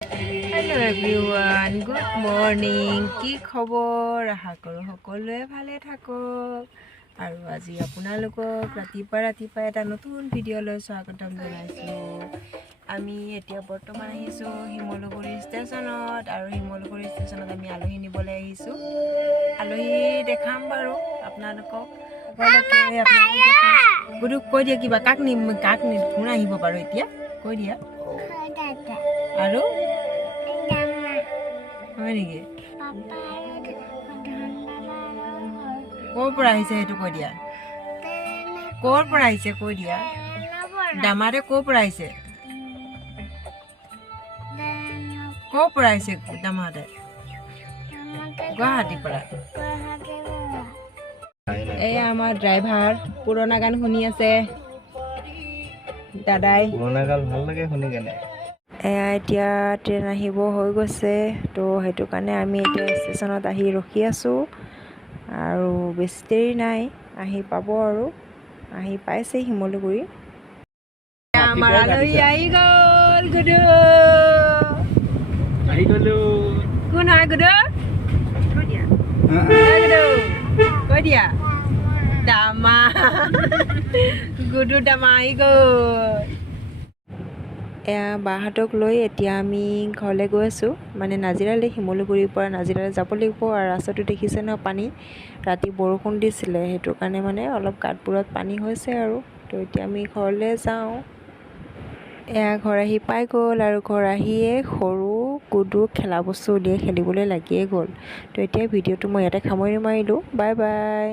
Hello everyone, good morning. কি খবৰ? আশা কৰোঁ সকলোৱে ভালে থাকক। আৰু আজি আপোনালোকক ৰাতিপুৱা এটা নতুন ভিডিঅ'লৈ স্বাগতম জনাইছোঁ। আমি এতিয়া বৰ্তমান আহিছোঁ শিমলুগুৰি ষ্টেচনত আৰু শিমলুগুৰি ষ্টেচনত আমি আলহী নিবলৈ আহিছোঁ। আলহী দেখাম বাৰু আপোনালোকক। গুৰু কৈ দিয়া কিবা কাক কোন আহিব বাৰু এতিয়া কৈ দিয়া। আৰু হয় নেকি? ক'ৰ পৰা আহিছে সেইটো কৈ দিয়া। ক'ৰ পৰা আহিছে কৈ দিয়া। দামাৰে ক'ৰ পৰা আহিছে? ক'ৰ পৰা আহিছে দামাৰে? গুৱাহাটীৰ পৰা। এয়া আমাৰ ড্ৰাইভাৰ পুৰণা গান শুনি আছে দাদাই। পুৰণা গান ভাল লাগে শুনি কেনে। এয়া এতিয়া ট্ৰেইন আহিব হৈ গৈছে, তো সেইটো কাৰণে আমি এতিয়া ষ্টেচনত আহি ৰখি আছোঁ আৰু বেছি দেৰি নাই, আহি পাব আৰু আহি পাইছে শিমলুগুৰি। আমাৰ আলহী আহি গ'ল। গুডু আহি গ'লো। কোন হয় গুডু? কৈ দিয়া কৈ দিয়া। দামা গুডু দামা আহি গ'ল। এয়া বাহঁতক লৈ এতিয়া আমি ঘৰলৈ গৈ আছোঁ, মানে নাজিৰালৈ। শিমলুগুৰিৰ পৰা নাজিৰালৈ যাব লাগিব। আৰু ৰাস্তাটো দেখিছে ন, পানী ৰাতি বৰষুণ দিছিলে, সেইটো কাৰণে মানে অলপ গাঁতবোৰত পানী হৈছে আৰু। তো এতিয়া আমি ঘৰলৈ যাওঁ। এয়া ঘৰ আহি পাই গ'ল আৰু ঘৰ আহিয়ে সৰু গুডু খেলা বস্তু উলিয়াই খেলিবলৈ লাগিয়ে গ'ল। তো এতিয়া ভিডিঅ'টো মই ইয়াতে সামৰি মাৰিলোঁ। Bye bye.